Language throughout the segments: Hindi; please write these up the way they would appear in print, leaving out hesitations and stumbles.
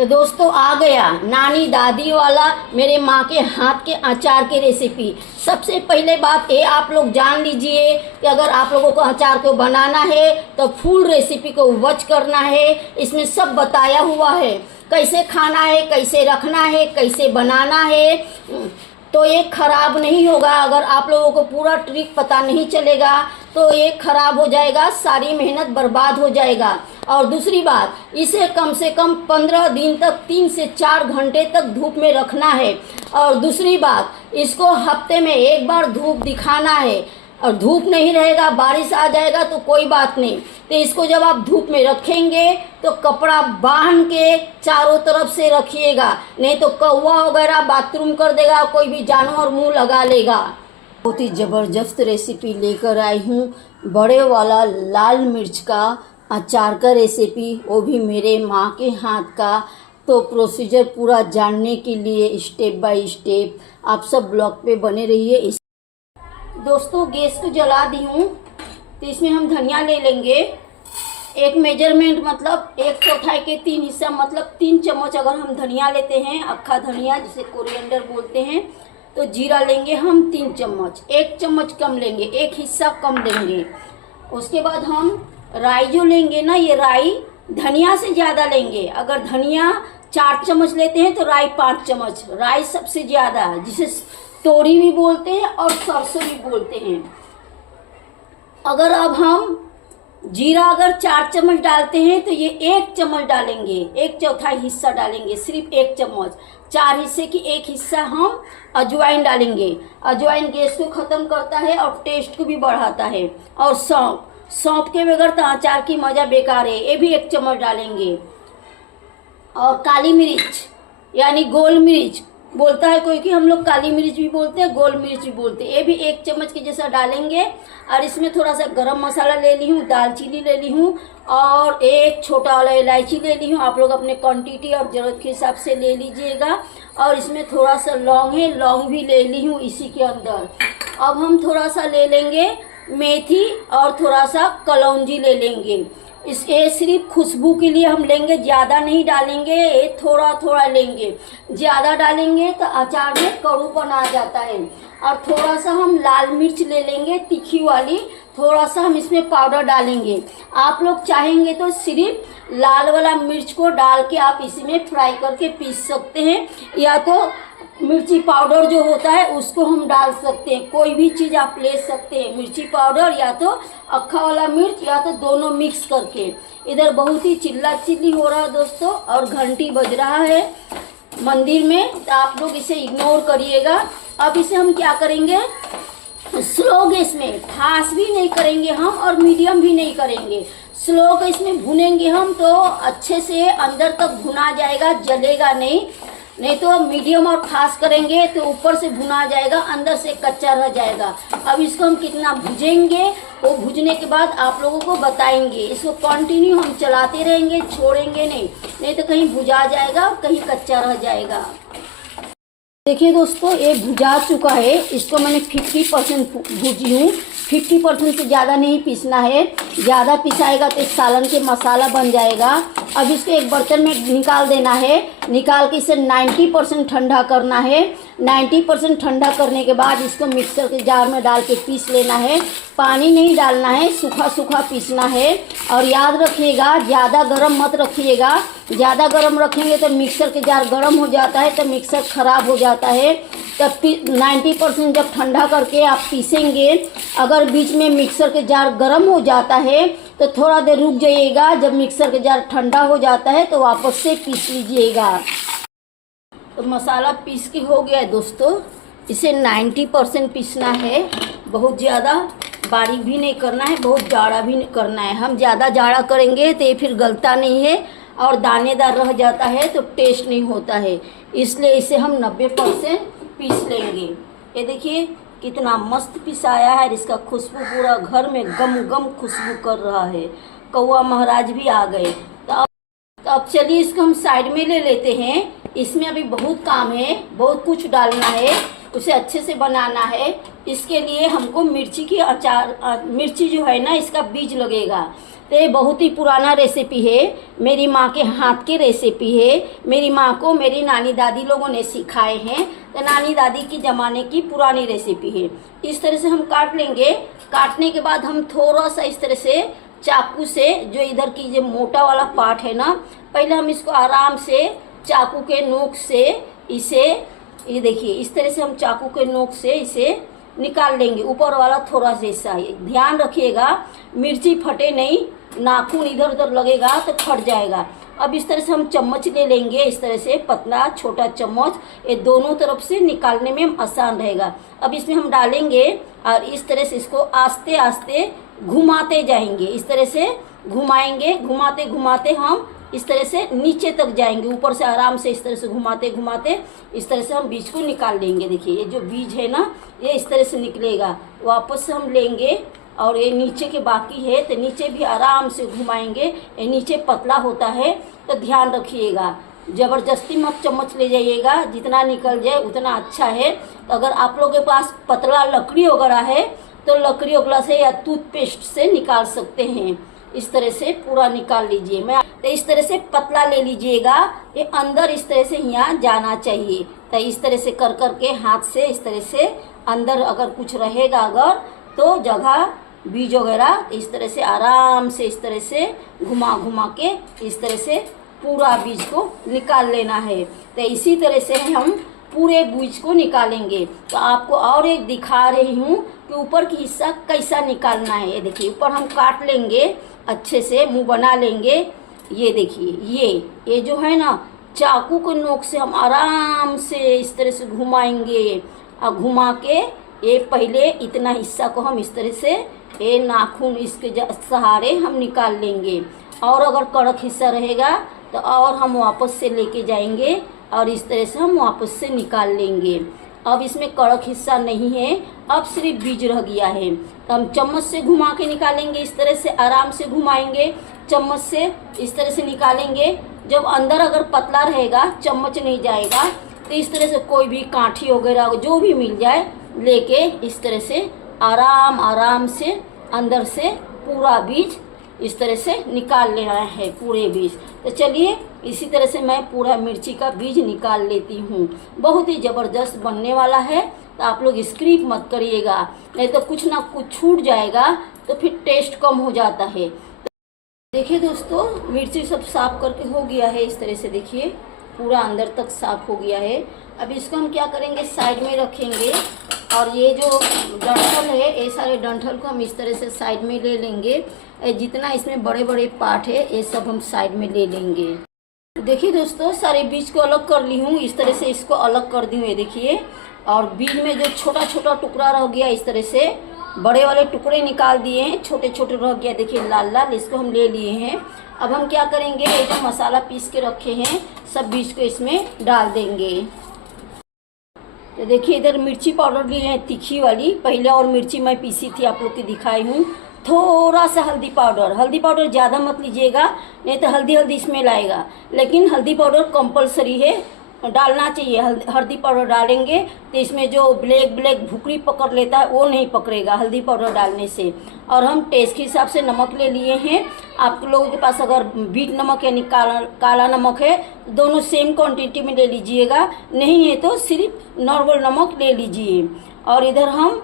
तो दोस्तों आ गया नानी दादी वाला मेरे माँ के हाथ के अचार की रेसिपी। सबसे पहले बात ये आप लोग जान लीजिए कि अगर आप लोगों को अचार को बनाना है तो फुल रेसिपी को वॉच करना है। इसमें सब बताया हुआ है, कैसे खाना है, कैसे रखना है, कैसे बनाना है। तो ये खराब नहीं होगा। अगर आप लोगों को पूरा ट्रिक पता नहीं चलेगा तो ये खराब हो जाएगा, सारी मेहनत बर्बाद हो जाएगा। और दूसरी बात, इसे कम से कम 15 दिन तक 3 से 4 घंटे तक धूप में रखना है। और दूसरी बात, इसको हफ्ते में एक बार धूप दिखाना है। और धूप नहीं रहेगा, बारिश आ जाएगा तो कोई बात नहीं। तो इसको जब आप धूप में रखेंगे तो कपड़ा बांध के चारों तरफ से रखिएगा, नहीं तो कौवा वगैरह बाथरूम कर देगा, कोई भी जानवर मुंह लगा लेगा। बहुत ही ज़बरदस्त रेसिपी लेकर आई हूँ, बड़े वाला लाल मिर्च का अचार का रेसिपी, वो भी मेरे माँ के हाथ का। तो प्रोसीजर पूरा जानने के लिए स्टेप बाय स्टेप आप सब ब्लॉग पे बने रहिए। दोस्तों गैस को जला दी हूँ। तो इसमें हम धनिया ले लेंगे, एक मेजरमेंट मतलब 1/4 के 3 हिस्सा, मतलब 3 चम्मच अगर हम धनिया लेते हैं, अक्खा धनिया जिसे कोरिएंडर बोलते हैं। तो जीरा लेंगे हम 3 चम्मच, 1 चम्मच कम लेंगे, 1 हिस्सा कम लेंगे। उसके बाद हम राई जो लेंगे ना, ये राई धनिया से ज़्यादा लेंगे। अगर धनिया 4 चम्मच लेते हैं तो राई 5 चम्मच, राई सबसे ज़्यादा, जिसे तोरी भी बोलते हैं और सरसों भी बोलते हैं। अगर अब हम जीरा अगर 4 चम्मच डालते हैं तो ये 1 चम्मच डालेंगे, 1/4 हिस्सा डालेंगे, सिर्फ 1 चम्मच। 4 हिस्से की 1 हिस्सा हम अजवाइन डालेंगे। अजवाइन गैस को ख़त्म करता है और टेस्ट को भी बढ़ाता है। और सौंफ, सौंफ के बगैर तो अचार की मज़ा बेकार है, ये भी 1 चम्मच डालेंगे। और काली मिर्च यानी गोल मिर्च बोलता है कोई कि हम लोग काली मिर्च भी बोलते हैं, गोल मिर्च भी बोलते हैं, ये भी 1 चम्मच के जैसा डालेंगे। और इसमें थोड़ा सा गरम मसाला ले ली हूँ, दालचीनी ले ली हूँ और एक छोटा वाला इलायची ले ली हूँ। आप लोग अपने क्वांटिटी और ज़रूरत के हिसाब से ले लीजिएगा। और इसमें थोड़ा सा लौंग है, लौंग भी ले ली हूँ इसी के अंदर। अब हम थोड़ा सा ले लेंगे मेथी और थोड़ा सा कलौंजी ले लेंगे। इसके सिर्फ खुशबू के लिए हम लेंगे, ज़्यादा नहीं डालेंगे, ये थोड़ा थोड़ा लेंगे। ज़्यादा डालेंगे तो अचार में कड़ूपन आ जाता है। और थोड़ा सा हम लाल मिर्च ले लेंगे, तीखी वाली, थोड़ा सा हम इसमें पाउडर डालेंगे। आप लोग चाहेंगे तो सिर्फ लाल वाला मिर्च को डाल के आप इसी में फ्राई करके पीस सकते हैं, या तो मिर्ची पाउडर जो होता है उसको हम डाल सकते हैं। कोई भी चीज़ आप ले सकते हैं, मिर्ची पाउडर या तो अक्खा वाला मिर्च, या तो दोनों मिक्स करके। इधर बहुत ही चिल्ला चिल्ली हो रहा है दोस्तों, और घंटी बज रहा है मंदिर में, तो आप लोग इसे इग्नोर करिएगा। अब इसे हम क्या करेंगे, स्लो गैस में, फास्ट भी नहीं करेंगे हम और मीडियम भी नहीं करेंगे, स्लो गैस में भुनेंगे हम, तो अच्छे से अंदर तक भुना जाएगा, जलेगा नहीं। नहीं तो मीडियम और फास्ट करेंगे तो ऊपर से भुना जाएगा, अंदर से कच्चा रह जाएगा। अब इसको हम कितना भुजेंगे वो भुजने के बाद आप लोगों को बताएंगे। इसको कंटिन्यू हम चलाते रहेंगे, छोड़ेंगे नहीं, नहीं तो कहीं भुजा जाएगा और कहीं कच्चा रह जाएगा। देखिए दोस्तों, ये भुजा चुका है, इसको मैंने 50% भुजी हूँ। 50% से ज़्यादा नहीं पीसना है, ज़्यादा पिसाएगा तो सालन के मसाला बन जाएगा। अब इसको एक बर्तन में निकाल देना है, निकाल के इसे 90% ठंडा करना है। 90% ठंडा करने के बाद इसको मिक्सर के जार में डाल के पीस लेना है। पानी नहीं डालना है, सूखा सूखा पीसना है। और याद रखिएगा, ज़्यादा गर्म मत रखिएगा, ज़्यादा गर्म रखेंगे तो मिक्सर के जार गर्म हो जाता है तो मिक्सर ख़राब हो जाता है। तब 90% जब ठंडा करके आप पीसेंगे, अगर बीच में मिक्सर के जार गर्म हो जाता है तो थोड़ा देर रुक जाइएगा। जब मिक्सर के जार ठंडा हो जाता है तो वापस से पीस लीजिएगा। तो मसाला पीस के हो गया है दोस्तों, इसे 90% पीसना है, बहुत ज़्यादा बारीक भी नहीं करना है, बहुत जाड़ा भी नहीं करना है। हम ज़्यादा जाड़ा करेंगे तो ये फिर गलता नहीं है और दानेदार रह जाता है तो टेस्ट नहीं होता है, इसलिए इसे हम 90% पीस लेंगे। ये देखिए कितना मस्त पिसाया है, इसका खुशबू पूरा घर में गम गम खुशबू कर रहा है। कौवा महाराज भी आ गए। तो अब चलिए इसको हम साइड में ले लेते हैं। इसमें अभी बहुत काम है, बहुत कुछ डालना है, उसे अच्छे से बनाना है। इसके लिए हमको मिर्ची की अचार, मिर्ची जो है ना इसका बीज लगेगा। तो ये बहुत ही पुराना रेसिपी है, मेरी माँ के हाथ की रेसिपी है। मेरी माँ को मेरी नानी दादी लोगों ने सिखाए हैं, तो नानी दादी की ज़माने की पुरानी रेसिपी है। इस तरह से हम काट लेंगे। काटने के बाद हम थोड़ा सा इस तरह से चाकू से, जो इधर की जो मोटा वाला पार्ट है ना, पहले हम इसको आराम से चाकू के नोक से इसे, ये देखिए इस तरह से हम चाकू के नोक से इसे निकाल लेंगे। ऊपर वाला थोड़ा सा हिस्सा है, ध्यान रखिएगा मिर्ची फटे नहीं, नाखून इधर उधर लगेगा तो फट जाएगा। अब इस तरह से हम चम्मच ले लेंगे, इस तरह से पतला छोटा चम्मच, ये दोनों तरफ से निकालने में आसान रहेगा। अब इसमें हम डालेंगे और इस तरह से इसको आस्ते आस्ते घुमाते जाएंगे। इस तरह से घुमाएंगे, घुमाते घुमाते हम इस तरह से नीचे तक जाएंगे। ऊपर से आराम से इस तरह से घुमाते घुमाते इस तरह से हम बीज को निकाल लेंगे। देखिए ये जो बीज है ना, ये इस तरह से निकलेगा। वापस से हम लेंगे और ये नीचे के बाकी है तो नीचे भी आराम से घुमाएंगे। ये नीचे पतला होता है तो ध्यान रखिएगा, ज़बरदस्ती मत चम्मच ले जाइएगा, जितना निकल जाए उतना अच्छा है। तो अगर आप लोगों के पास पतला लकड़ी वगैरह है तो लकड़ी वगैरह से या टूथपेस्ट से निकाल सकते हैं। इस तरह से पूरा निकाल लीजिए। मैं तो इस तरह से पतला ले लीजिएगा, ये अंदर इस तरह से यहाँ जाना चाहिए। तो इस तरह से कर करके हाथ से इस तरह से अंदर अगर कुछ रहेगा अगर तो जगह बीज वगैरह, इस तरह से आराम से इस तरह से घुमा घुमा के इस तरह से पूरा बीज को निकाल लेना है। तो इसी तरह से हम पूरे बीज को निकालेंगे। तो आपको और एक दिखा रही हूँ कि ऊपर की हिस्सा कैसा निकालना है। ये देखिए ऊपर हम काट लेंगे, अच्छे से मुंह बना लेंगे। ये देखिए ये जो है ना, चाकू के नोक से हम आराम से इस तरह से घुमाएंगे और घुमा के ये पहले इतना हिस्सा को हम इस तरह से ये नाखून इसके सहारे हम निकाल लेंगे। और अगर कड़क हिस्सा रहेगा तो और हम वापस से लेके जाएंगे और इस तरह से हम वापस से निकाल लेंगे। अब इसमें कड़क हिस्सा नहीं है, अब सिर्फ बीज रह गया है। तो हम चम्मच से घुमा के निकालेंगे, इस तरह से आराम से घुमाएंगे, चम्मच से इस तरह से निकालेंगे। जब अंदर अगर पतला रहेगा, चम्मच नहीं जाएगा, तो इस तरह से कोई भी काठी वगैरह जो भी मिल जाए लेके इस तरह से आराम आराम से अंदर से पूरा बीज इस तरह से निकाल लेना है, पूरे बीज। तो चलिए इसी तरह से मैं पूरा मिर्ची का बीज निकाल लेती हूँ। बहुत ही ज़बरदस्त बनने वाला है, तो आप लोग स्किप मत करिएगा, नहीं तो कुछ ना कुछ छूट जाएगा तो फिर टेस्ट कम हो जाता है। देखिए दोस्तों, मिर्ची सब साफ करके हो गया है। इस तरह से देखिए पूरा अंदर तक साफ हो गया है। अब इसको हम क्या करेंगे, साइड में रखेंगे और ये जो डंठल है, ये सारे डंठल को हम इस तरह से साइड में ले लेंगे। जितना इसमें बड़े बड़े पार्ट है ये सब हम साइड में ले लेंगे। देखिए दोस्तों, सारे बीज को अलग कर ली हूँ, इस तरह से इसको अलग कर दी हूँ। ये देखिए, और बीज में जो छोटा छोटा टुकड़ा रह गया, इस तरह से बड़े वाले टुकड़े निकाल दिए हैं, छोटे छोटे रह गया देखिए लाल लाल, इसको हम ले लिए हैं। अब हम क्या करेंगे, ये जो मसाला पीस के रखे हैं सब बीज को इसमें डाल देंगे। तो देखिए इधर मिर्ची पाउडर ली है तीखी वाली, पहले और मिर्ची मैं पीसी थी आप लोग की दिखाई हूँ। थोड़ा सा हल्दी पाउडर ज़्यादा मत लीजिएगा, नहीं तो हल्दी स्मेल आएगा। लेकिन हल्दी पाउडर कंपलसरी है, डालना चाहिए। हल्दी पाउडर डालेंगे तो इसमें जो ब्लैक भुकरी पकड़ लेता है वो नहीं पकड़ेगा हल्दी पाउडर डालने से। और हम टेस्ट के हिसाब से नमक ले लिए हैं। आप लोगों के पास अगर बीट नमक यानी काला नमक है, दोनों सेम क्वांटिटी में ले लीजिएगा, नहीं है तो सिर्फ नॉर्मल नमक ले लीजिए। और इधर हम,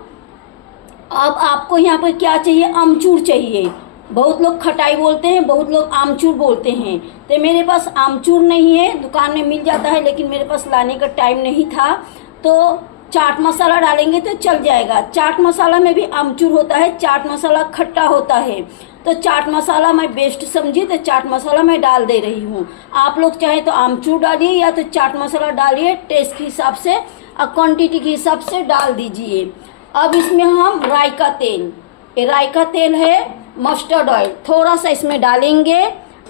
अब आपको यहाँ पर क्या चाहिए, आमचूर चाहिए। बहुत लोग खटाई बोलते हैं, बहुत लोग आमचूर बोलते हैं। तो मेरे पास आमचूर नहीं है, दुकान में मिल जाता है, लेकिन मेरे पास लाने का टाइम नहीं था। तो चाट मसाला डालेंगे तो चल जाएगा। चाट मसाला में भी आमचूर होता है, चाट मसाला खट्टा होता है। तो चाट मसाला मैं बेस्ट समझी तो चाट मसाला मैं डाल दे रही हूँ। आप लोग चाहे तो आमचूर डालिए या तो चाट मसाला डालिए, टेस्ट के हिसाब से और क्वान्टिटी के हिसाब से डाल दीजिए। अब इसमें हम राई का तेल, ये राई का तेल है, मस्टर्ड ऑयल थोड़ा सा इसमें डालेंगे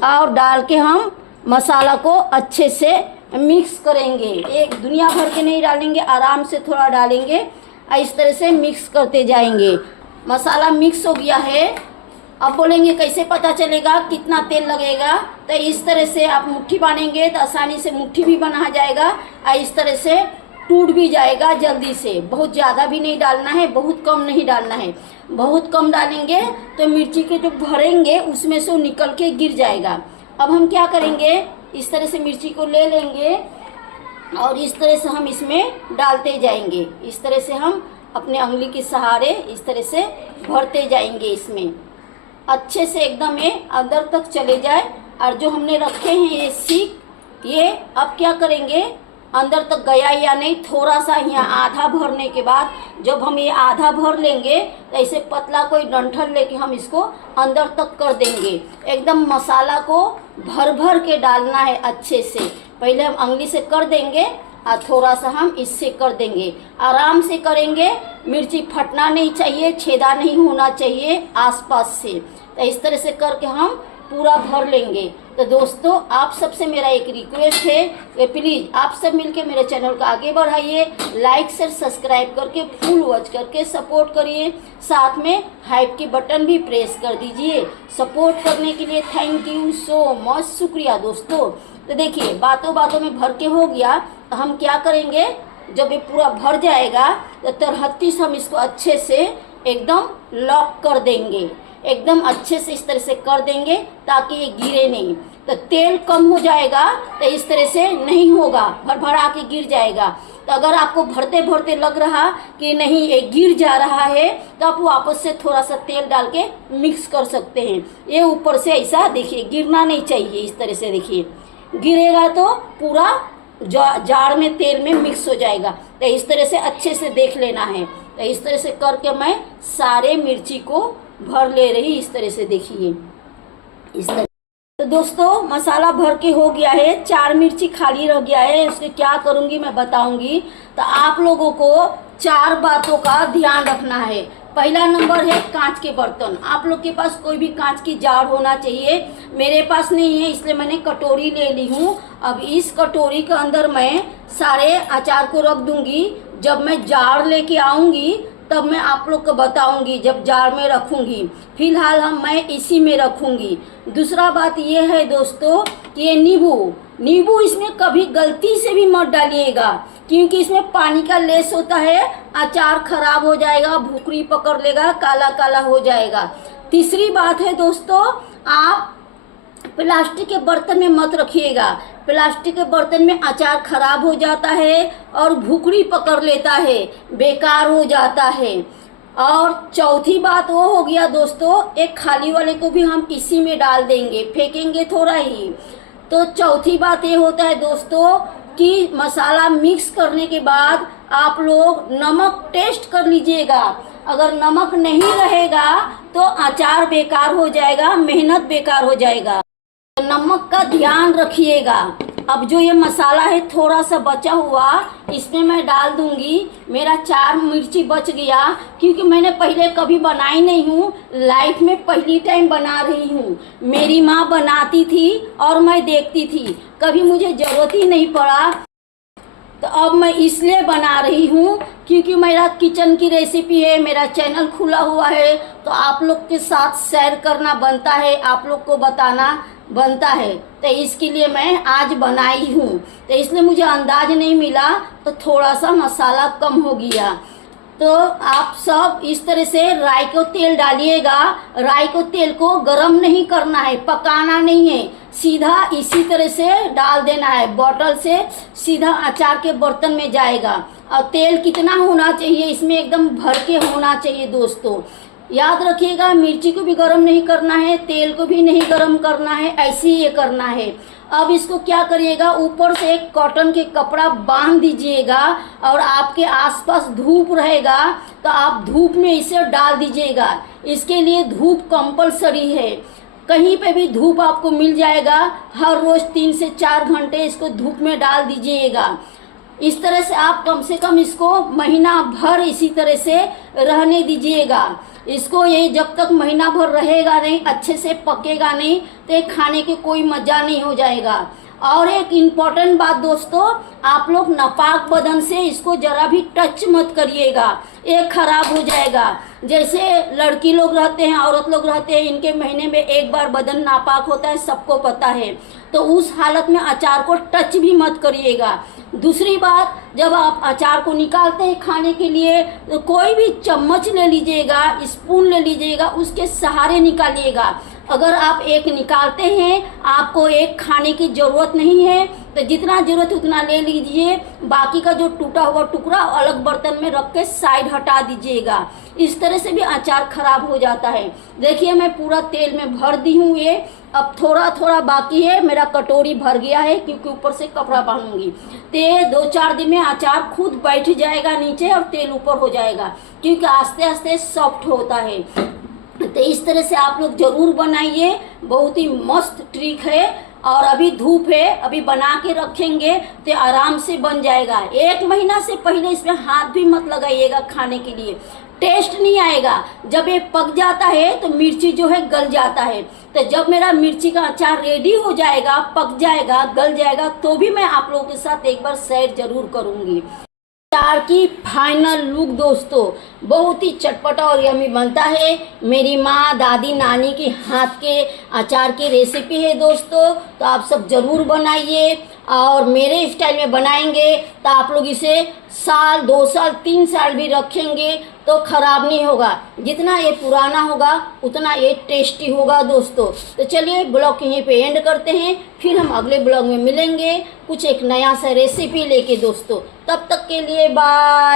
और डाल के हम मसाला को अच्छे से मिक्स करेंगे। एक दुनिया भर के नहीं डालेंगे, आराम से थोड़ा डालेंगे और इस तरह से मिक्स करते जाएंगे। मसाला मिक्स हो गया है। अब बोलेंगे कैसे पता चलेगा कितना तेल लगेगा, तो इस तरह से आप मुट्ठी बांधेंगे तो आसानी से मुट्ठी भी बना जाएगा। और इस तरह से टूट भी जाएगा जल्दी से। बहुत ज़्यादा भी नहीं डालना है, बहुत कम नहीं डालना है। बहुत कम डालेंगे तो मिर्ची के जो भरेंगे उसमें से निकल के गिर जाएगा। अब हम क्या करेंगे, इस तरह से मिर्ची को ले लेंगे और इस तरह से हम इसमें डालते जाएंगे। इस तरह से हम अपने उंगली के सहारे इस तरह से भरते जाएंगे। इसमें अच्छे से एकदम ये अंदर तक चले जाए। और जो हमने रखे हैं ये सीख, ये अब क्या करेंगे, अंदर तक गया या नहीं, थोड़ा सा यहाँ आधा भरने के बाद जब हम ये आधा भर लेंगे तो ऐसे पतला कोई डंठल लेके हम इसको अंदर तक कर देंगे। एकदम मसाला को भर भर के डालना है अच्छे से। पहले हम उंगली से कर देंगे और थोड़ा सा हम इससे कर देंगे। आराम से करेंगे, मिर्ची फटना नहीं चाहिए, छेदा नहीं होना चाहिए आसपास से। तो इस तरह से करके हम पूरा भर लेंगे। तो दोस्तों आप सबसे मेरा एक रिक्वेस्ट है कि प्लीज़ आप सब मिलके मेरे चैनल को आगे बढ़ाइए, लाइक शेयर सब्सक्राइब करके फुल वॉच करके सपोर्ट करिए। साथ में हाइप की बटन भी प्रेस कर दीजिए। सपोर्ट करने के लिए थैंक यू सो मच, शुक्रिया दोस्तों। तो देखिए बातों बातों में भर के हो गया। तो हम क्या करेंगे, जब ये पूरा भर जाएगा तो तरहत्ती से हम इसको अच्छे से एकदम लॉक कर देंगे। एकदम अच्छे से इस तरह से कर देंगे ताकि ये गिरे नहीं। तो तेल कम हो जाएगा तो इस तरह से नहीं होगा, भर भरा के गिर जाएगा। तो अगर आपको भरते भरते लग रहा कि नहीं ये गिर जा रहा है तो आप वापस से थोड़ा सा तेल डाल के मिक्स कर सकते हैं। ये ऊपर से ऐसा देखिए गिरना नहीं चाहिए। इस तरह से देखिए, गिरेगा तो पूरा जाड़ में तेल में मिक्स हो जाएगा। तो इस तरह से अच्छे से देख लेना है। तो इस तरह से करके मैं सारे मिर्ची को भर ले रही। इस तरह से देखिए, इस तरह। तो दोस्तों मसाला भर के हो गया है, 4 मिर्ची खाली रह गया है। उसके क्या करूंगी मैं बताऊंगी। तो आप लोगों को 4 बातों का ध्यान रखना है। पहला नंबर है कांच के बर्तन। आप लोग के पास कोई भी कांच की जार होना चाहिए। मेरे पास नहीं है इसलिए मैंने कटोरी ले ली हूँ। अब इस कटोरी के अंदर मैं सारे अचार को रख दूंगी। जब मैं जार लेके आऊंगी तब मैं आप लोग को बताऊंगी जब जार में रखूंगी। फिलहाल मैं इसी में रखूंगी। दूसरा बात ये है दोस्तों कि ये नींबू इसमें कभी गलती से भी मत डालिएगा, क्योंकि इसमें पानी का लेस होता है। अचार खराब हो जाएगा, भुकरी पकड़ लेगा, काला काला हो जाएगा। तीसरी बात है दोस्तों, आप प्लास्टिक के बर्तन में मत रखिएगा। प्लास्टिक के बर्तन में अचार खराब हो जाता है और भुकड़ी पकड़ लेता है, बेकार हो जाता है। और चौथी बात वो हो गया दोस्तों, एक खाली वाले को भी हम इसी में डाल देंगे, फेंकेंगे थोड़ा ही। तो चौथी बात ये होता है दोस्तों कि मसाला मिक्स करने के बाद आप लोग नमक टेस्ट कर लीजिएगा। अगर नमक नहीं रहेगा तो अचार बेकार हो जाएगा, मेहनत बेकार हो जाएगा। नमक का ध्यान रखिएगा। अब जो ये मसाला है थोड़ा सा बचा हुआ इसमें मैं डाल दूंगी। मेरा 4 मिर्ची बच गया, क्योंकि मैंने पहले कभी बनाई नहीं हूँ, लाइफ में पहली टाइम बना रही हूँ। मेरी माँ बनाती थी और मैं देखती थी, कभी मुझे जरूरत ही नहीं पड़ा। तो अब मैं इसलिए बना रही हूँ क्योंकि मेरा किचन की रेसिपी है, मेरा चैनल खुला हुआ है, तो आप लोग के साथ शेयर करना बनता है, आप लोग को बताना बनता है। तो इसके लिए मैं आज बनाई हूँ। तो इसलिए मुझे अंदाज नहीं मिला तो थोड़ा सा मसाला कम हो गया। तो आप सब इस तरह से राई को तेल डालिएगा। राई को तेल को गरम नहीं करना है, पकाना नहीं है, सीधा इसी तरह से डाल देना है। बोतल से सीधा अचार के बर्तन में जाएगा। और तेल कितना होना चाहिए इसमें, एकदम भर के होना चाहिए दोस्तों। याद रखिएगा, मिर्ची को भी गरम नहीं करना है, तेल को भी नहीं गरम करना है, ऐसे ही ये करना है। अब इसको क्या करिएगा, ऊपर से एक कॉटन के कपड़ा बांध दीजिएगा और आपके आसपास धूप रहेगा तो आप धूप में इसे डाल दीजिएगा। इसके लिए धूप कंपलसरी है, कहीं पे भी धूप आपको मिल जाएगा। हर रोज 3 से 4 घंटे इसको धूप में डाल दीजिएगा। इस तरह से आप कम से कम इसको महीना भर इसी तरह से रहने दीजिएगा। इसको ये जब तक महीना भर रहेगा नहीं, अच्छे से पकेगा नहीं, तो ये खाने के कोई मजा नहीं हो जाएगा। और एक इम्पॉर्टेंट बात दोस्तों, आप लोग नापाक बदन से इसको जरा भी टच मत करिएगा, ये खराब हो जाएगा। जैसे लड़की लोग रहते हैं, औरत लोग रहते हैं, इनके महीने में एक बार बदन नापाक होता है, सबको पता है। तो उस हालत में अचार को टच भी मत करिएगा। दूसरी बात, जब आप अचार को निकालते हैं खाने के लिए तो कोई भी चम्मच ले लीजिएगा, स्पून ले लीजिएगा, उसके सहारे निकालिएगा। अगर आप एक निकालते हैं, आपको एक खाने की ज़रूरत नहीं है, तो जितना ज़रूरत है उतना ले लीजिए। बाकी का जो टूटा हुआ टुकड़ा अलग बर्तन में रख के साइड हटा दीजिएगा। इस तरह से भी अचार खराब हो जाता है। देखिए मैं पूरा तेल में भर दी हूँ ये, अब थोड़ा थोड़ा बाकी है, मेरा कटोरी भर गया है क्योंकि ऊपर से कपड़ा बांधूंगी। तो 2-4 दिन में अचार खुद बैठ जाएगा नीचे और तेल ऊपर हो जाएगा, क्योंकि आस्ते आस्ते सॉफ्ट होता है। तो इस तरह से आप लोग जरूर बनाइए, बहुत ही मस्त ट्रिक है। और अभी धूप है, अभी बना के रखेंगे तो आराम से बन जाएगा। 1 महीना से पहले इसमें हाथ भी मत लगाइएगा, खाने के लिए टेस्ट नहीं आएगा। जब ये पक जाता है तो मिर्ची जो है गल जाता है। तो जब मेरा मिर्ची का अचार रेडी हो जाएगा, पक जाएगा, गल जाएगा, तो भी मैं आप लोगों के साथ एक बार शेयर जरूर करूंगी। अचार की फाइनल लुक दोस्तों, बहुत ही चटपटा और यम्मी बनता है। मेरी माँ, दादी, नानी के हाथ के अचार की रेसिपी है दोस्तों, तो आप सब जरूर बनाइए। और मेरे स्टाइल में बनाएंगे तो आप लोग इसे 1 साल, 2 साल, 3 साल भी रखेंगे तो खराब नहीं होगा। जितना ये पुराना होगा उतना ये टेस्टी होगा दोस्तों। तो चलिए ब्लॉग यहीं पे एंड करते हैं, फिर हम अगले ब्लॉग में मिलेंगे कुछ एक नया सा रेसिपी लेके दोस्तों। तब तक के लिए बाय।